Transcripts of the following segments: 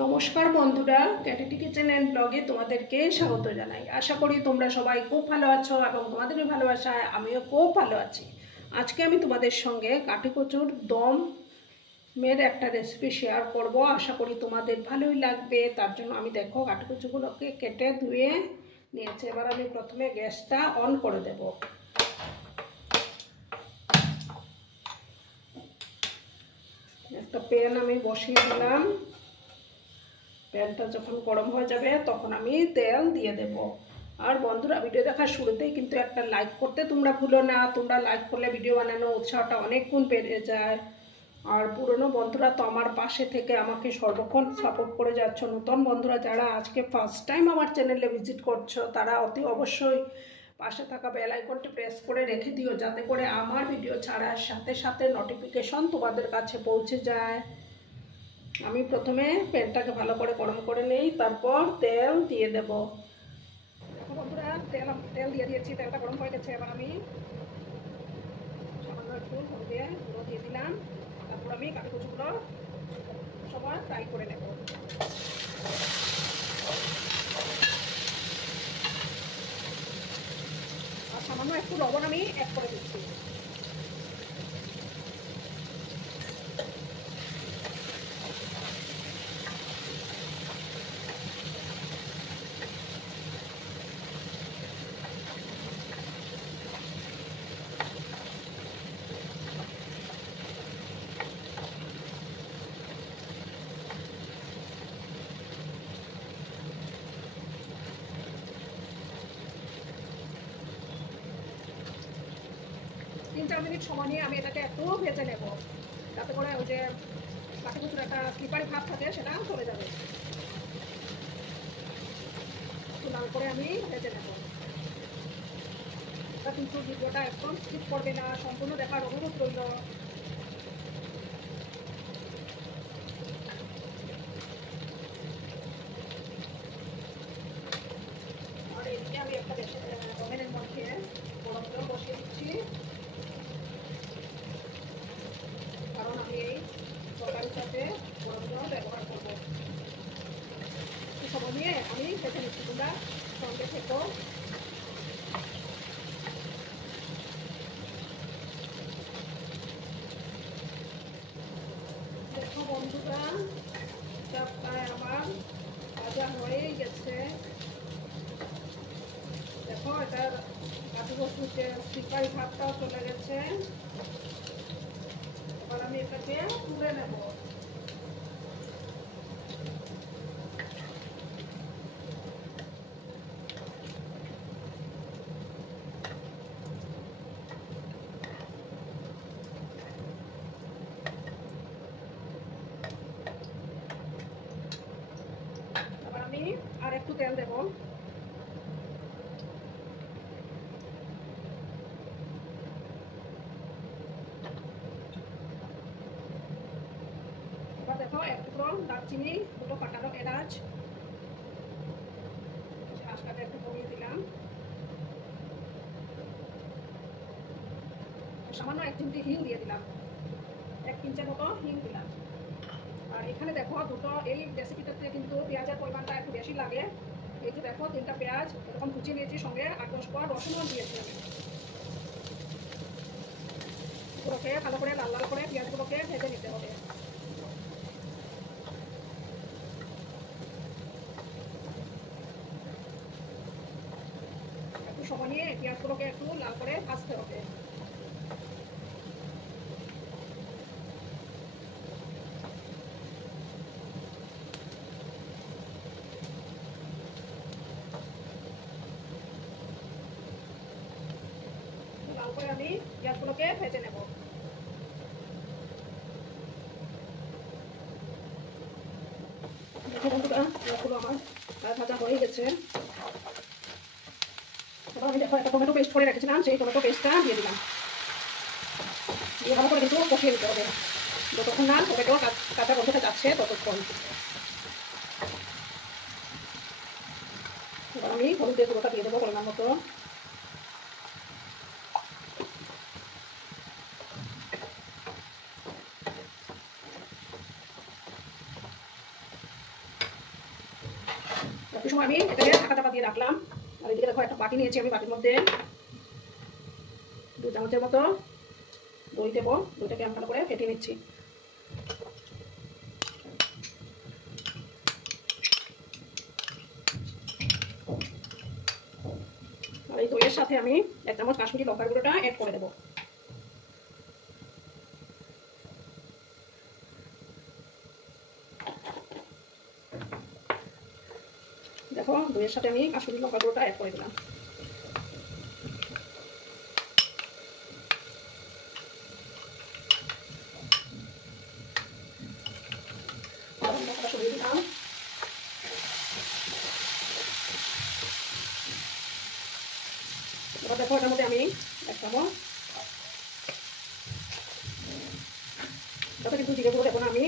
নমস্কার বন্ধুরা, ক্যাটিটি kitchen and ব্লগে তোমাদেরকে স্বাগত জানাই। আশা করি তোমরা সবাই খুব ভালো আছো এবং তোমাদের ভালোবাসায় আমিও খুব ভালো আছি। আজকে আমি তোমাদের সঙ্গে কাঠিকচুর দমের একটা রেসিপি শেয়ার করব। আশা করি তোমাদের ভালোই লাগবে। তার জন্য আমি দেখো কাঠিকচুগুলোকে কেটে ধুয়ে নিয়েছি। এবার আমি প্রথমে গ্যাসটা অন করে দেব। একটা প্যান আমি বসিয়ে দিলাম। প্যানটা যখন গরম হয়ে যাবে তখন আমি তেল দিয়ে দেব। আর বন্ধুরা, ভিডিও দেখার শুরুতেই কিন্তু একটা লাইক করতে তোমরা ভুলো না। তোমরা লাইক করলে ভিডিও বানানোর উৎসাহটা অনেক গুণ বেড়ে যায়। আর পুরনো বন্ধুরা তো আমার পাশে থেকে আমাকে সর্বক্ষণ সাপোর্ট করে যাচ্ছ। নতুন বন্ধুরা যারা আজকে ফার্স্ট টাইম আমার চ্যানেলে ভিজিট করছো, তারা অতি অবশ্যই পাশে থাকা বেল আইকনটি প্রেস করে রেখে দিও, যাতে করে আমার ভিডিও ছাড়ার সাথে সাথে নোটিফিকেশন তোমাদের কাছে পৌঁছে যায়। আমি প্রথমে প্যানটাকে ভালো করে গরম করে নিই, তারপর তেল দিয়ে দেব। দেখো বন্ধুরা, তেল দিয়ে দিয়েছি, তেলটা গরম হয়ে গেছে। এবার আমি সামান্য একটু হলুদের গুঁড়ো দিয়ে দিলাম। তারপর আমি কাঠিকচুগুলো সবার ফ্রাই করে নেব। আর সামান্য একটু লবণ আমি অ্যাড করে দিচ্ছি। তিন চার মিনিট সময় নিয়ে আমি এটাকে একটু ভেজে নেব, যাতে করে ওই যে কাঠিকচুর একটা স্লিপারি ভাব থাকে সেটা চলে যাবে। একটু লাল করে আমি ভেজে নেব। কিন্তু ভিডিওটা একদম স্কিপ করবে না, সম্পূর্ণ দেখার অনুরোধ রইল। আর এদিকে আমি একটা ওভেনের মধ্যে গরম জল বসিয়ে দিচ্ছি, কারণ আমি এই তরকারির সাথে গরম জল ব্যবহার করব। একটু সময় নিয়ে আমি ভেজে নিচ্ছি, তোমরা সঙ্গে থেকো। দেখো বন্ধুরা, প্রায় আমার ভাজা হয়েই গেছে। দেখো এটার কাঠিকচুর যে স্লিপারি ভাবটাও চলে গেছে। এবার আমি এটাকে তুলে নেব। এবার আমি আর একটু তেল দেব। এবার দেখো এক টুকরো দারচিনি, দুটো কাটানো এলাচ, ঝাঁসটাকে একটু কমিয়ে দিলাম। সামান্য এক চিমটি হিং দিয়ে দিলাম, এক পিঞ্চের মতো হিং দিলাম। আর এখানে দেখো দুটো, এই রেসিপিটাতে কিন্তু পেঁয়াজের পরিমাণটা একটু বেশি লাগে। এই যে দেখো তিনটা পেঁয়াজ এরকম কুচিয়ে নিয়েছি, সঙ্গে 8-10 কোয়া রসুন দিয়েছি আমি। এগুলোকে ভালো করে লাল লাল করে পেঁয়াজগুলোকে ভেজে নিতে হবে। একটু সময় নিয়ে পেঁয়াজগুলোকে একটু লাল করে ভাজতে হবে। লাল করে আমি পেঁয়াজগুলোকে ভেজে নেব। দেখো বন্ধুরা, পেঁয়াজগুলো আমার ভাজা হয়ে গেছে। এবার আমি দেখো একটা টমেটো পেস্ট করে রেখেছিলাম, সেই টমেটো পেস্টটা দিয়ে দিলাম। দিয়ে ভালো করে কিন্তু কষিয়ে দিতে হবে, যতক্ষণ না টমেটো কাঁচা গন্ধটা যাচ্ছে ততক্ষণ। এবার আমি হলুদের গুঁড়োটা দিয়ে দেবো পরিমাণ মতো। একটু সময় আমি এটাকে ঢাকা চাপা দিয়ে রাখলাম। আর এদিকে দেখো একটা বাটি নিয়েছি আমি, বাটির মধ্যে 2 চামচের মতো দই দেবো। দইটাকে আমি ভালো করে ফেটিয়ে নিচ্ছি। আর এই দইয়ের সাথে আমি 1 চামচ কাশ্মীরি লঙ্কার গুঁড়োটা অ্যাড করে দেবো। দেখো দইয়ের সাথে আমি কাশ্মীরি লঙ্কার গুঁড়োটা অ্যাড করে দিলাম। সরিয়ে দিলাম। এবার দেখো এটার মধ্যে আমি 1 চামচ, তাতে কিন্তু জিরে গুঁড়ো দেবো না, আমি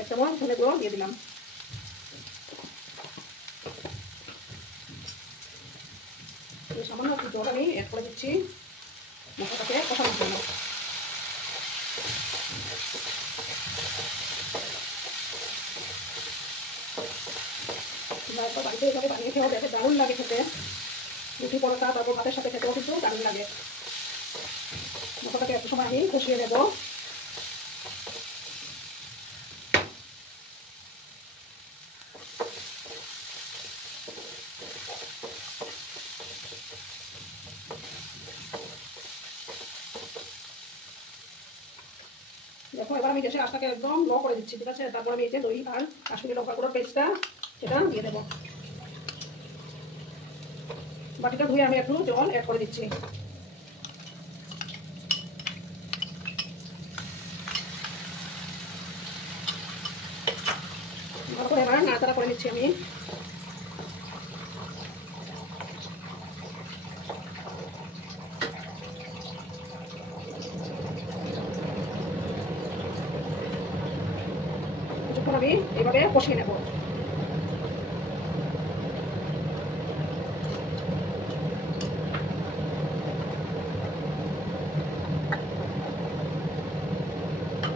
1 চামচ ধনে গুঁড়ো দিয়ে দিলাম। সামান্য একটু জল আমি অ্যাড করে দিচ্ছি মশলাটাকে কষানোর জন্য। বাড়িতে এভাবে বানিয়ে খেয়েও দেখে দারুণ লাগে খেতে। রুটি পরোটা তারপর ভাতের সাথে খেতেও কিন্তু দারুণ লাগে। মশলাটাকে একটু সময় আমি কষিয়ে নেব। দেখো এবার আমি গ্যাসের আঁচটাকে একদম লো করে দিচ্ছি, ঠিক আছে। তারপর আমি এই যে দই আর কাশ্মীরি লঙ্কা গুঁড়োর পেস্টটা সেটা দিয়ে দেবো। বাটিটা ধুয়ে আমি একটু জল অ্যাড করে দিচ্ছি। তারপর এবার নাড়াচাড়া করে নিচ্ছি আমি। কিছুক্ষণ আমি এইভাবে কষিয়ে নেব।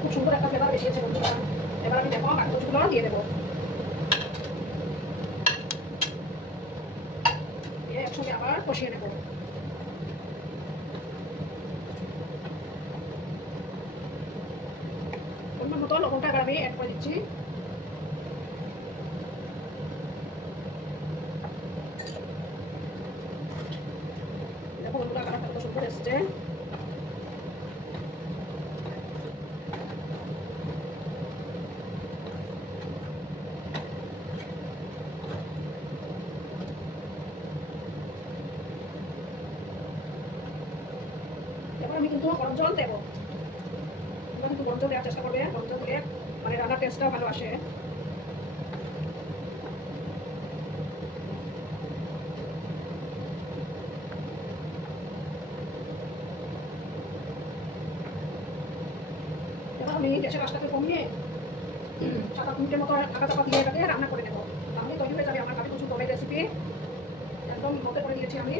খুব সুন্দর একটা ফ্লেভার বেরিয়েছে বন্ধুরা। এবার আমি দেখো কাঁচামরিচগুলো দিয়ে দেবো। দিয়ে একসঙ্গে আবার কষিয়ে নেব। পরিমাণ মতো লবণটা এবার আমি অ্যাড করে দিচ্ছি। দেখো বন্ধুরা কালারটা কত সুন্দর এসছে। এবার আমি কিন্তু গরম জল দেবো। তোমরা কিন্তু গরম জল দেওয়ার চেষ্টা করবে, গরম জল দিলে মানে রান্নার টেস্টটাও ভালো আসে। এবার আমি গ্যাসের আঁচটাকে কমিয়ে 7-8 মিনিটের মতো ঢাকা চাপা দিয়ে এটাকে রান্না করে নেবো। তাহলে তৈরি হয়ে যাবে আমার কাঠি কচুর দমের রেসিপি। একদম লোতে করে দিয়েছি আমি।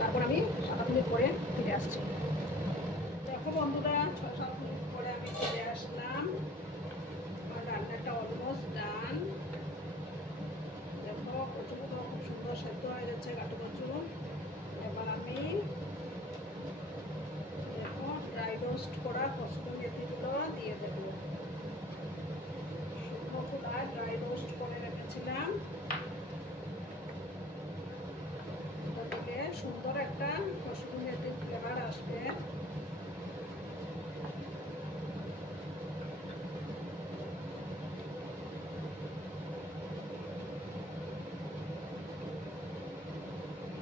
তারপর আমি 7-8 মিনিট পরে ফিরে আসছি। দেখো বন্ধুরা 6-7 মিনিট পরে আমি ফিরে আসলাম। আমার রান্নাটা অলমোস্ট ডান। দেখো কচুগুলো খুব সুন্দর সেদ্ধ হয়ে যাচ্ছে, কাঠি কচু। এবার আমি দেখো ড্রাই রোস্ট করা কসুরি মেথিগুলো দিয়ে দেবো। শুকনোগুলো ড্রাই রোস্ট করে রেখেছিলাম। দিলে সুন্দর একটা কসুরি মেথির ফ্লেভার আসবে।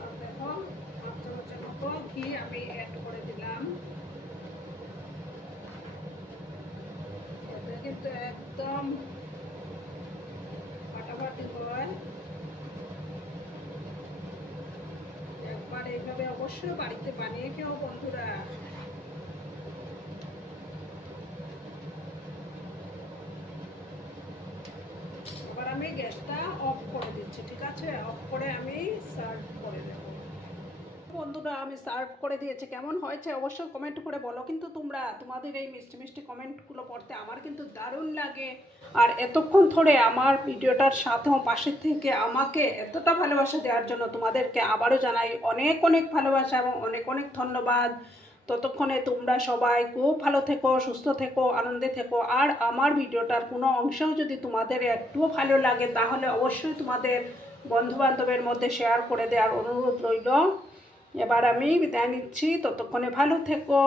আর দেখো 1 চামচের মতো ঘি আমি অ্যাড করে দিলাম। এটা কিন্তু একদম ফাটাফাটি হয়। একবার এইভাবে অবশ্যই বাড়িতে বানিয়ে খেও বন্ধুরা। এবার আমি গ্যাসটা অফ করে দিচ্ছি, ঠিক আছে। অফ করে আমি সার্ভ করে দেব। বন্ধুরা আমি সার্ভ করে দিয়েছি, কেমন হয়েছে অবশ্যই কমেন্ট করে বলো। কিন্তু তোমাদের এই মিষ্টি মিষ্টি কমেন্টগুলো পড়তে আমার কিন্তু দারুণ লাগে। আর এতক্ষণ ধরে আমার ভিডিওটার সাথেও পাশে থেকে আমাকে এতটা ভালোবাসা দেওয়ার জন্য তোমাদেরকে আবারও জানাই অনেক অনেক ভালোবাসা এবং অনেক অনেক ধন্যবাদ। ততক্ষণে তোমরা সবাই খুব ভালো থেকো, সুস্থ থেকো, আনন্দে থেকো। আর আমার ভিডিওটার কোনো অংশও যদি তোমাদের একটুও ভালো লাগে তাহলে অবশ্যই তোমাদের বন্ধুবান্ধবের মধ্যে শেয়ার করে দেওয়ার অনুরোধ রইল। এবার আমি বিদায় নিচ্ছি, ততক্ষণে ভালো থেকো,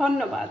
ধন্যবাদ।